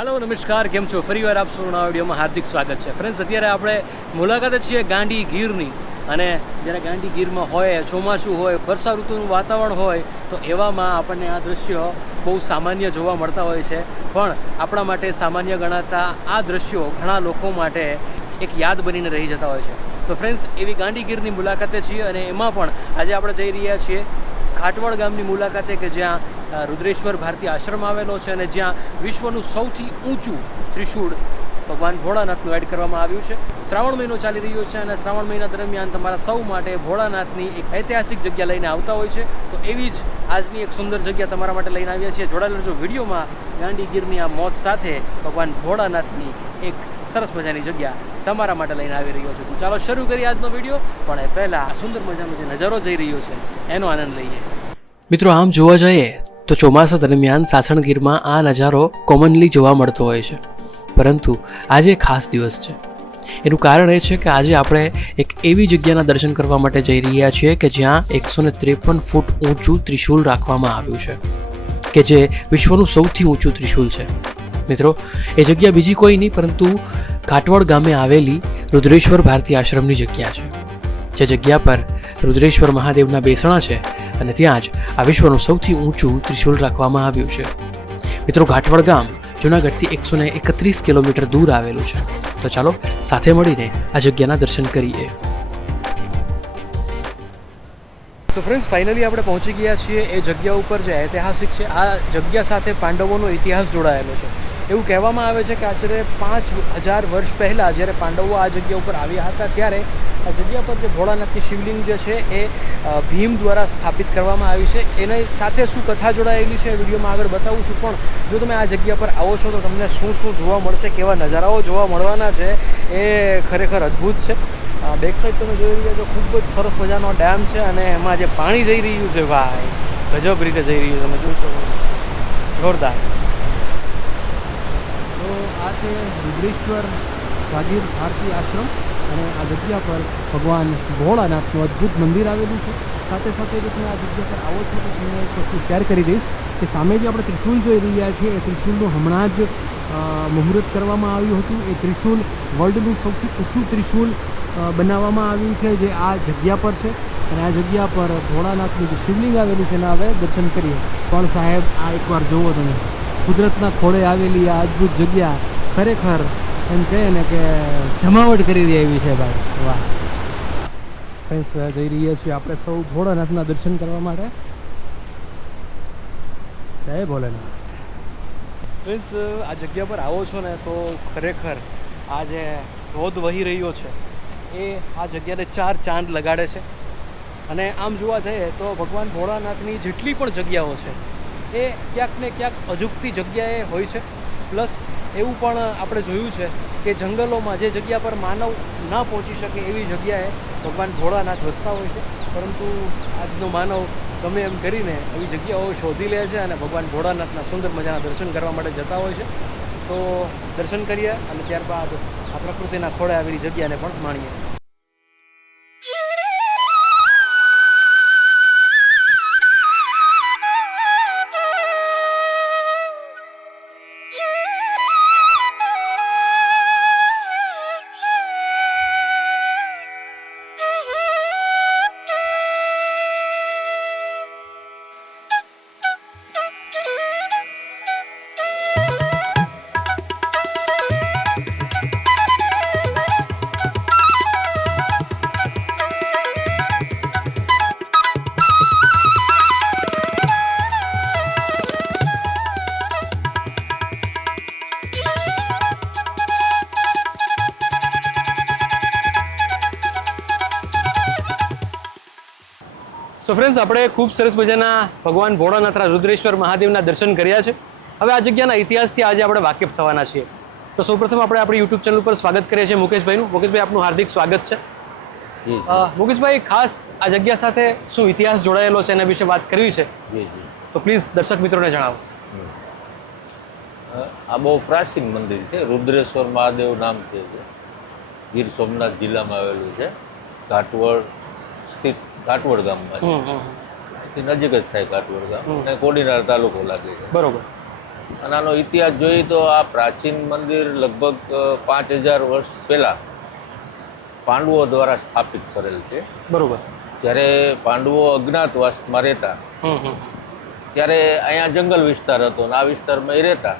હાલો, નમસ્કાર. કેમ છો? ફરીવાર આપ સૌના વિડીયોમાં હાર્દિક સ્વાગત છે. ફ્રેન્ડ્સ અત્યારે આપણે મુલાકાતે છીએ ગાંડી ગીરની. અને જ્યારે ગાંડી ગીરમાં હોય, ચોમાસું હોય, વર્ષા ઋતુનું વાતાવરણ હોય, તો એવામાં આપણને આ દૃશ્યો બહુ સામાન્ય જોવા મળતા હોય છે. પણ આપણા માટે સામાન્ય ગણાતા આ દૃશ્યો ઘણા લોકો માટે એક યાદ બનીને રહી જતા હોય છે. તો ફ્રેન્ડ્સ એવી ગાંડી ગીરની મુલાકાતે છીએ અને એમાં પણ આજે આપણે જઈ રહ્યા છીએ ઘાટવડ ગામની મુલાકાતે કે જ્યાં રુદ્રેશ્વર ભારતી આશ્રમ આવેલો છે અને જ્યાં વિશ્વનું સૌથી ઊંચું ત્રિશૂળ ભગવાન ભોળાનાથનું એડ કરવામાં આવ્યું છે. શ્રાવણ મહિનો ચાલી રહ્યો છે અને શ્રાવણ મહિના દરમિયાન તમારા સૌ માટે ભોળાનાથની એક ઐતિહાસિક જગ્યા લઈને આવતા હોય છે. તો એવી જ આજની એક સુંદર જગ્યા તમારા માટે લઈને આવ્યા છીએ. જોડાયેલા જો વિડીયોમાં ગાંડી ગીરની આ મોત સાથે ભગવાન ભોળાનાથની એક સરસ મજાની જગ્યા તમારા માટે લઈને આવી રહ્યો છું. ચાલો શરૂ કરીએ આજનો વીડિયો. પણ એ પહેલાં સુંદર મજાનો જે નજારો જઈ રહ્યો છે, એનો આનંદ લઈએ. મિત્રો, આમ જોવા જઈએ તો ચોમાસા દરમિયાન સાસણગીરમાં આ નજારો કોમનલી જોવા મળતો હોય છે. પરંતુ આજે ખાસ દિવસ છે. એનું કારણ એ છે કે આજે આપણે એક એવી જગ્યાના દર્શન કરવા માટે જઈ રહ્યા છીએ કે જ્યાં એકસો ને ત્રેપન ફૂટ ઊંચું ત્રિશુલ રાખવામાં આવ્યું છે. કે જે વિશ્વનું સૌથી ઊંચું ત્રિશૂલ છે. મિત્રો, એ જગ્યા બીજી કોઈ નહીં, પરંતુ ઘાટવડ ગામે આવેલી રુદ્રેશ્વર ભારતી આશ્રમની જગ્યા છે. જે જગ્યા પર રુદ્રેશ્વર મહાદેવના બેસણા છે અને ત્યાં જ આ વિશ્વનું સૌથી ઊંચું ત્રિશુલ રાખવામાં આવ્યું છે. મિત્રો, ઘાટવડ ગામ જૂનાગઢથી એકસો ને એકત્રીસ કિલોમીટર દૂર આવેલું છે. તો ચાલો સાથે મળીને આ જગ્યાના દર્શન કરીએ. તો ફ્રેન્ડ્સ ફાઇનલી આપણે પહોંચી ગયા છીએ એ જગ્યા ઉપર જે ઐતિહાસિક છે. આ જગ્યા સાથે પાંડવોનો ઇતિહાસ જોડાયેલો છે. એવું કહેવામાં આવે છે કે આશરે પાંચ હજાર વર્ષ પહેલાં જ્યારે પાંડવો આ જગ્યા ઉપર આવ્યા હતા, ત્યારે આ જગ્યા પર જે ભોળાનાથની શિવલિંગ જે છે એ ભીમ દ્વારા સ્થાપિત કરવામાં આવી છે. એની સાથે શું કથા જોડાયેલી છે વિડીયોમાં આગળ બતાવું છું, પણ જો તમે આ જગ્યા પર આવો છો તો તમને શું શું જોવા મળશે, કેવા નજારાઓ જોવા મળવાના છે એ ખરેખર અદ્ભુત છે. બેક સાઈડ તમે જોઈ રહ્યા છો, ખૂબ જ સરસ મજાનો ડેમ છે અને એમાં જે પાણી જઈ રહ્યું છે, ભાઈ, ગજબ રીતે જઈ રહ્યું તમે જોઈ શકો. જોરદાર. તો આ છે રુદ્રેશ્વર જાગીર ભારતી આશ્રમ અને આ જગ્યા પર ભગવાન ભોળાનાથનું અદ્ભુત મંદિર આવેલું છે. સાથે સાથે જો તમે આ જગ્યા પર આવો છો તો તમને એક વસ્તુ શેર કરી દઈશ કે સામે જે આપણે ત્રિશૂલ જોઈ રહ્યા છીએ, એ ત્રિશૂલનું હમણાં જ મુહૂર્ત કરવામાં આવ્યું હતું. એ ત્રિશૂલ વર્લ્ડનું સૌથી ઊંચું ત્રિશૂલ બનાવવામાં આવ્યું છે જે આ જગ્યા પર છે. અને આ જગ્યા પર ભોળાનાથનું જે શિવલિંગ આવેલું છે, એના હવે દર્શન કરીએ. પણ સાહેબ, આ એકવાર જુઓ તમે. કુદરતના ખોળે આવેલી આ અદ્ભુત જગ્યા ખરેખર એમ કહે ને કે જમાવટ કરી દે એવી છે ભાઈ. વાહ. ફ્રેન્ડ્સ જઈ રહ્યા છીએ આપણે સૌ ભોળાનાથના દર્શન કરવા માટે. જય ભોલેનાથ. ફ્રેન્ડ્સ આ જગ્યા પર આવો છો ને તો ખરેખર આ જે ધોધ વહી રહ્યો છે, એ આ જગ્યાને ચાર ચાંદ લગાડે છે. અને આમ જોવા જઈએ તો ભગવાન ભોળાનાથની જેટલી પણ જગ્યાઓ છે એ ક્યાંક ને ક્યાંક અજુકતી જગ્યાએ હોય છે. પ્લસ એવું પણ આપણે જોયું છે કે જંગલોમાં જે જગ્યા પર માનવ ના પહોંચી શકે એવી જગ્યાએ ભગવાન ભોળાનાથ વસતા હોય છે. પરંતુ આજનો માનવ ગમે એમ કરીને એવી જગ્યાઓ શોધી લે છે અને ભગવાન ભોળાનાથના સુંદર મજાના દર્શન કરવા માટે જતા હોય છે. તો દર્શન કરીએ અને ત્યારબાદ આ પ્રકૃતિના ખોળે આવેલી જગ્યાને પણ માણીએ. સો ફ્રેન્ડ્સ આપણે ખૂબ સરસ મજાના ભગવાન ભોળાનાથના રુદ્રેશ્વર મહાદેવના દર્શન કર્યા છે. હવે આ જગ્યાના ઇતિહાસથી આજે આપણે વાકેફ થવાના છીએ. તો સૌપ્રથમ આપણે આપણી યુટ્યુબ ચેનલ પર સ્વાગત કરીએ છીએ મુકેશભાઈનું. મુકેશભાઈ આપનું હાર્દિક સ્વાગત છે. મુકેશભાઈ ખાસ આ જગ્યા સાથે શું ઇતિહાસ જોડાયેલો છે એના વિશે વાત કરવી છે? તો પ્લીઝ દર્શક મિત્રોને જણાવો. આ બહુ પ્રાચીન મંદિર છે. રુદ્રેશ્વર મહાદેવ નામ છે ગીર સોમનાથ જિલ્લામાં આવેલું છે. ઘાટવડ સ્થિત ઘાટવડ ગામમાં નજીક જ થાય કાટવડ ગામ. અને કોડીનાર તાલુકો લાગે છે. બરોબર. અને આનો ઇતિહાસ જોઈએ તો આ પ્રાચીન મંદિર લગભગ પાંચ હજાર વર્ષ પહેલાં પાંડવો દ્વારા સ્થાપિત કરેલ છે. બરોબર. જ્યારે પાંડવો અજ્ઞાતવાસમાં રહેતા ત્યારે અહીંયા જંગલ વિસ્તાર હતો અને આ વિસ્તારમાં એ રહેતા.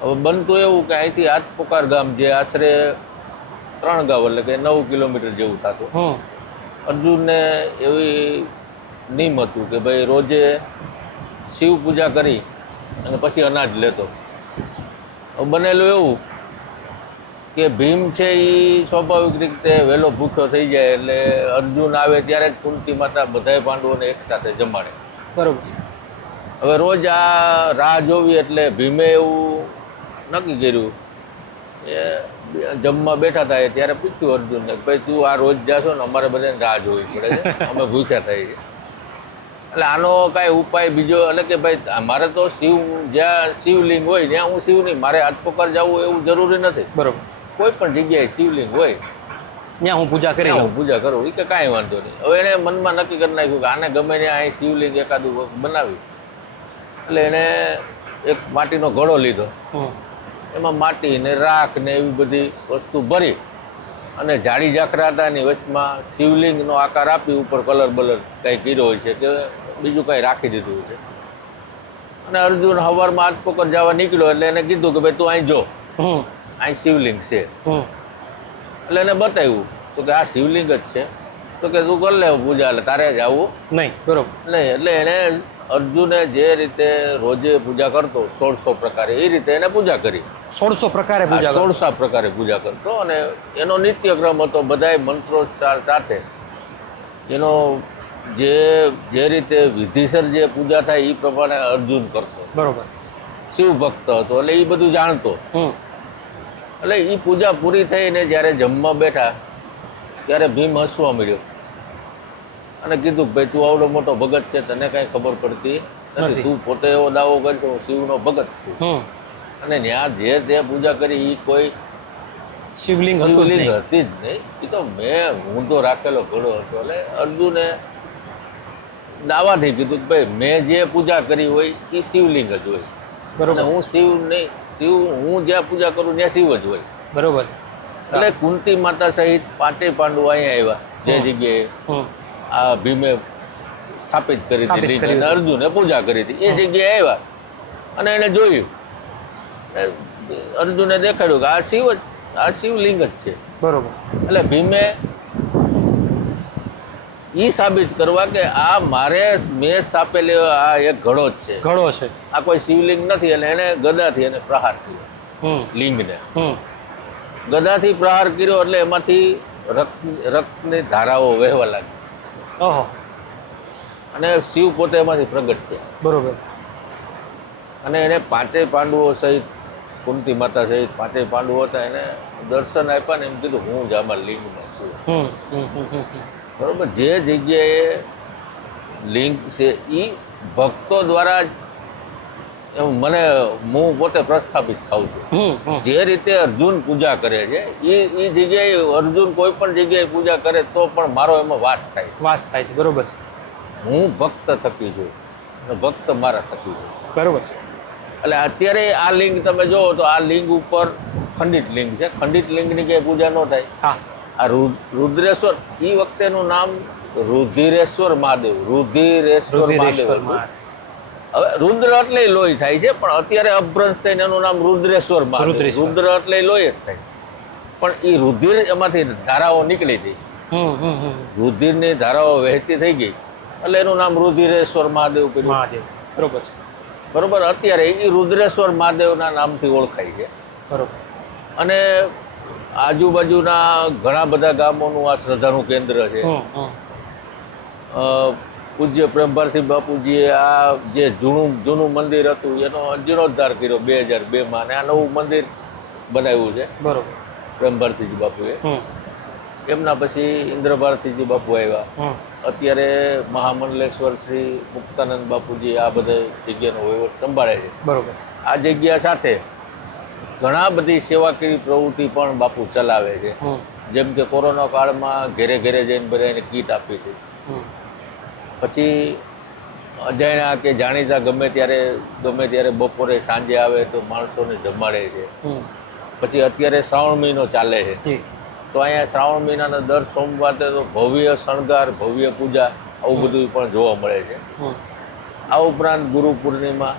હવે બનતું એવું કે અહીંથી આતપોકાર ગામ જે આશરે ત્રણ ગામ એટલે કે નવ કિલોમીટર જેવું થતું. અર્જુનને એવી નિયમ હતું કે ભાઈ રોજે શિવ પૂજા કરી અને પછી અનાજ લેતો. બનેલું એવું કે ભીમ છે એ સ્વાભાવિક રીતે વહેલો ભૂખ્યો થઈ જાય એટલે અર્જુન આવે ત્યારે જ કુંતી માતા બધાય પાંડવોને એકસાથે જમાડે. બરાબર. હવે રોજ આ રાહ જોવી એટલે ભીમે એવું નક્કી કર્યું એ જમવા બેઠા હતા ત્યારે પૂછ્યું અર્જુનને ભાઈ તું આ રોજ જાશો ને અમારે બધાને રાહ જોવી પડે છે. અમે ભૂખ્યા થઈએ છે એટલે આનો કાંઈ ઉપાય બીજો એટલે કે ભાઈ મારે તો શિવ જ્યાં શિવલિંગ હોય ત્યાં હું શિવ નહીં મારે હાથપોકાર જવું એવું જરૂરી નથી. બરોબર. કોઈ પણ જગ્યાએ શિવલિંગ હોય ત્યાં હું પૂજા કરી હું પૂજા કરું એ કે કાંઈ વાંધો નહીં. હવે એને મનમાં નક્કી કરી નાખ્યું કે આને ગમે ત્યાં અહીં શિવલિંગ એકાદું બનાવ્યું. એટલે એણે એક માટીનો ઘડો લીધો. એમાં માટી ને રાખ ને એવી બધી વસ્તુ ભરી અને જાડી જાખરાતાની વચમાં શિવલિંગનો આકાર આપી ઉપર કલર બલર કંઈ કર્યો હોય છે કે બીજું કંઈ રાખી દીધું છે. અને અર્જુન હવારમાં પકડ જવા નીકળ્યો એટલે એને કીધું કે ભાઈ તું અહીં જો. અહીં શિવલિંગ છે. એટલે એને બતાવ્યું તો કે આ શિવલિંગ જ છે. તો કે તું કર લે પૂજા એટલે તારે જ આવવું નહીં બરોબર. નહીં એટલે એને અર્જુને જે રીતે રોજે પૂજા કરતો સોળસો પ્રકારે એ રીતે એને પૂજા કરી. સોળસો પ્રકારે પૂજા સોળસા પ્રકારે પૂજા કરતો અને એનો નિત્યક્રમ હતો બધાય મંત્રોચ્ચાર સાથે. એનો જે જે રીતે વિધિસર જે પૂજા થાય એ પ્રમાણે અર્જુન કરતો. બરોબર. શિવ ભક્ત હતો એટલે એ બધું જાણતો. એટલે એ પૂજા પૂરી થઈને જ્યારે જમવા બેઠા ત્યારે ભીમ હસવા મળ્યો અને કીધું ભાઈ તું આવડો મોટો ભગત છે તને કાંઈ ખબર પડતી નથી. તું પોતે એવો દાવો કરશો હું શિવનો ભગત છું. અને ત્યાં જે તે પૂજા કરી એ કોઈ શિવલિંગ શિવલિંગ હતી જ નહીં. એ તો મેં હું તો રાખેલો ઘડો હતો. એટલે અર્જુને દાવાથી કીધું કે ભાઈ મેં જે પૂજા કરી હોય એ શિવલિંગ જ હોય. બરોબર. હું શિવ નહીં શિવ હું જ્યાં પૂજા કરું ત્યાં શિવ જ હોય. બરોબર. એટલે કુંતી માતા સહિત પાંચેય પાંડવો અહીંયા આવ્યા જે જગ્યાએ. આ ભીમે સ્થાપિત કરી હતી લિંગ અને અર્જુને પૂજા કરી હતી. એ જગ્યાએ આવ્યા અને એને જોયું. અર્જુને દેખાડ્યું કે આ શિવ જ આ શિવલિંગ જ છે. બરોબર. એટલે ભીમે એ સાબિત કરવા કે આ મારે મેં સ્થાપેલી આ એક ઘડો જ છે. ઘડો છે. આ કોઈ શિવલિંગ નથી અને એને ગદાથી એને પ્રહાર કર્યો. લિંગને. ગદાથી પ્રહાર કર્યો એટલે એમાંથી રક્ત રક્તની ધારાઓ વહેવા લાગી. ઓહો. અને શિવ પોતે એમાંથી પ્રગટ થયા. બરોબર. અને એને પાંચેય પાંડવો સહિત કુંતી માતા સહિત પાંચેય પાંડવો હતા એને દર્શન આપ્યા ને એમ કીધું હું જ આમાં લિંગમાં છું. બરોબર જે જગ્યાએ લિંગ છે એ ભક્તો દ્વારા જ મને હું પોતે પ્રસ્થાપિત થાઉં છું. જે રીતે અર્જુન પૂજા કરે છે એ એ જગ્યાએ અર્જુન કોઈ પણ જગ્યાએ પૂજા કરે તો પણ મારો એમાં વાસ થાય છે. વાસ થાય છે બરોબર. છે હું ભક્ત થકી છું ભક્ત મારા થકી છું. બરોબર. છે એટલે અત્યારે આ લિંગ તમે જુઓ તો આ લિંગ ઉપર ખંડિત લિંગ છે. ખંડિત લિંગની ક્યાંય પૂજા ન થાય. હા. આ રુદ્રેશ્વર એ વખતેનું નામ રુધિરેશ્વર મહાદેવ રુધિરેશ્વર. મહાદેવ. હવે રુદ્ર એટલે લોહી થાય છે પણ અત્યારે અભ્રંશ થઈને એનું નામ રુદ્રેશ્વર રુદ્ર એટલે લોહી જ થાય. પણ એ રુધિર એમાંથી ધારાઓ નીકળી હતી રુધિરની ધારાઓ વહેતી થઈ ગઈ. એટલે એનું નામ રુધિરેશ્વર મહાદેવ કર્યું. મહાદેવ. બરોબર છે. બરોબર? અત્યારે એ રુદ્રેશ્વર મહાદેવના નામથી ઓળખાય છે. બરોબર. અને આજુબાજુના ઘણા બધા ગામોનું આ શ્રદ્ધાનું કેન્દ્ર છે. પૂજ્ય પ્રેમભારસિંહ બાપુજીએ આ જે જૂનું જૂનું મંદિર હતું એનો જીર્ણોદ્ધાર કર્યો બે હજાર બેમાં અને આ નવું મંદિર બનાવ્યું છે. બરોબર. પ્રેમભારતીજી બાપુએ. એમના પછી ઇન્દ્રભારતીજી બાપુ આવ્યા. અત્યારે મહામંડલેશ્વર શ્રી મુક્તાનંદ બાપુજી આ બધા જગ્યાનો વહીવટ સંભાળે છે. બરોબર. આ જગ્યા સાથે ઘણા બધી સેવાકીય પ્રવૃત્તિ પણ બાપુ ચલાવે છે. જેમ કે કોરોના કાળમાં ઘેરે ઘેરે જઈને બધાને કીટ આપી હતી. પછી અજાણ્યા કે જાણીતા ગમે ત્યારે ગમે ત્યારે બપોરે સાંજે આવે તો માણસોને જમાડે છે. પછી અત્યારે શ્રાવણ મહિનો ચાલે છે. તો અહીંયા શ્રાવણ મહિનાના દર સોમવારે તો ભવ્ય શણગાર ભવ્ય પૂજા આવું બધું પણ જોવા મળે છે. આ ઉપરાંત ગુરુ પૂર્ણિમા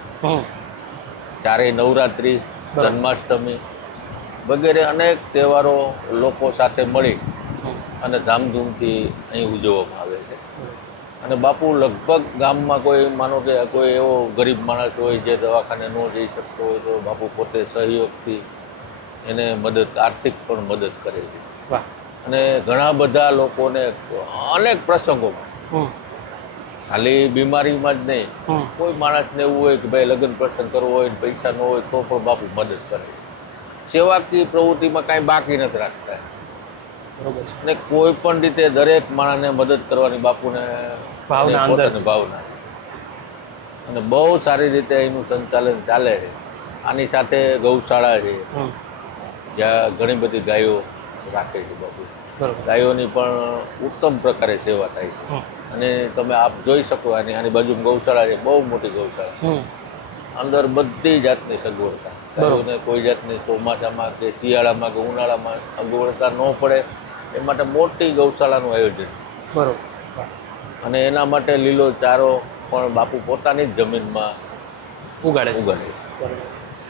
ચારેય નવરાત્રિ જન્માષ્ટમી વગેરે અનેક તહેવારો લોકો સાથે મળી અને ધામધૂમથી અહીં ઉજવવામાં આવે છે. અને બાપુ લગભગ ગામમાં કોઈ માનો કે કોઈ એવો ગરીબ માણસ હોય જે દવાખાને ન જઈ શકતો હોય તો બાપુ પોતે સહયોગથી એને મદદ આર્થિક પણ મદદ કરે છે. અને ઘણા બધા લોકોને અનેક પ્રસંગોમાં. ખાલી બીમારીમાં જ નહીં. કોઈ માણસને એવું હોય કે ભાઈ લગ્ન પ્રસંગ કરવો હોય ને પૈસા ન હોય તો પણ બાપુ મદદ કરે સેવાકીય પ્રવૃત્તિમાં કાંઈ બાકી નથી રાખતા. બરોબર છે. અને કોઈ પણ રીતે દરેક માણસને મદદ કરવાની બાપુને ભાવના અંદર. ભાવના. અને બહુ સારી રીતે એનું સંચાલન ચાલે છે. આની સાથે ગૌશાળા છે. જ્યાં ઘણી બધી ગાયો રાખે છે બાપુ. ગાયોની પણ ઉત્તમ પ્રકારે સેવા થાય છે. અને તમે આપ જોઈ શકો આની આની બાજુમાં ગૌશાળા છે બહુ મોટી ગૌશાળા. અંદર બધી જાતની સગવડતા. કોઈ જાતની ચોમાસામાં કે શિયાળામાં કે ઉનાળામાં અગવડતા ન પડે. એ માટે મોટી ગૌશાળાનું આયોજન. બરોબર. અને એના માટે લીલો ચારો પણ બાપુ પોતાની જ જમીનમાં ઉગાડે ઉગાડે છે.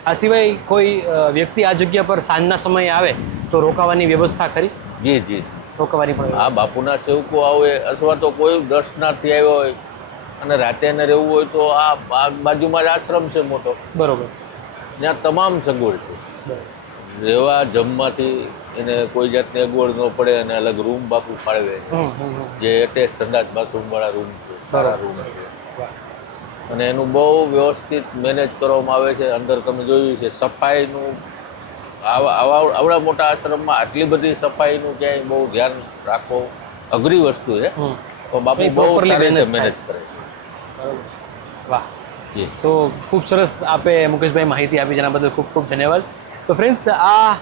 આ સિવાય કોઈ વ્યક્તિ આ જગ્યા પર સાંજના સમયે આવે તો રોકાવાની વ્યવસ્થા કરી જી જી. રોકાવાની પણ આ બાપુના સેવકો આવે અથવા તો કોઈ દર્શનાર્થી આવ્યો હોય અને રાતે એને રહેવું હોય તો આ બાજુમાં જ આશ્રમ છે મોટો. બરોબર. ત્યાં તમામ સગવડ છે. રહેવા જમવાથી એને કોઈ જાતની અગવડ ન પડે અને અલગ રૂમ બાપુ ફાળવે. જે એટેચ સંડાસ બાથરૂમ વાળા રૂમ છે સારા રૂમ છે. અને એનું બહુ વ્યવસ્થિત મેનેજ કરવામાં આવે છે. અંદર તમે જોયું છે સફાઈનું આવા આવા આવડા મોટા આશ્રમમાં આટલી બધી સફાઈનું ક્યાંય બહુ ધ્યાન રાખો અઘરી વસ્તુ છે. તો બાપુ બહુ સારી રીતે મેનેજ કરે. વાહ. તો ખૂબ સરસ આપે મુકેશભાઈ માહિતી આપી જેના બદલ ખૂબ ખૂબ ધન્યવાદ. તો ફ્રેન્ડ્સ આ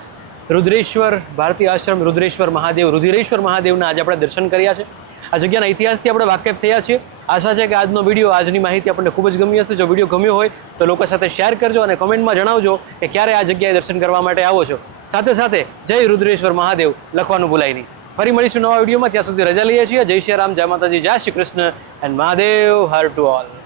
રુદ્રેશ્વર ભારતીય આશ્રમ, રુદ્રેશ્વર મહાદેવ રુધિરેશ્વર મહાદેવના આજે આપણે દર્શન કર્યા છે. આ જગ્યાના ઇતિહાસથી આપણે વાકેફ થયા છીએ. આશા છે કે આજનો વીડિયો, આજની માહિતી આપણને ખૂબ જ ગમી હશે. જો વીડિયો ગમ્યો હોય તો લોકો સાથે શેર કરજો અને કમેન્ટમાં જણાવજો કે ક્યારે આ જગ્યાએ દર્શન કરવા માટે આવો છો. સાથે સાથે જય રુદ્રેશ્વર મહાદેવ લખવાનું ભૂલાય નહીં. ફરી મળીશું નવા વિડીયોમાં. ત્યાં સુધી રજા લઈએ છીએ. જય શ્રી રામ, જય માતાજી, જય શ્રી કૃષ્ણ, એન્ડ મહાદેવ, હર ટુ ઓલ.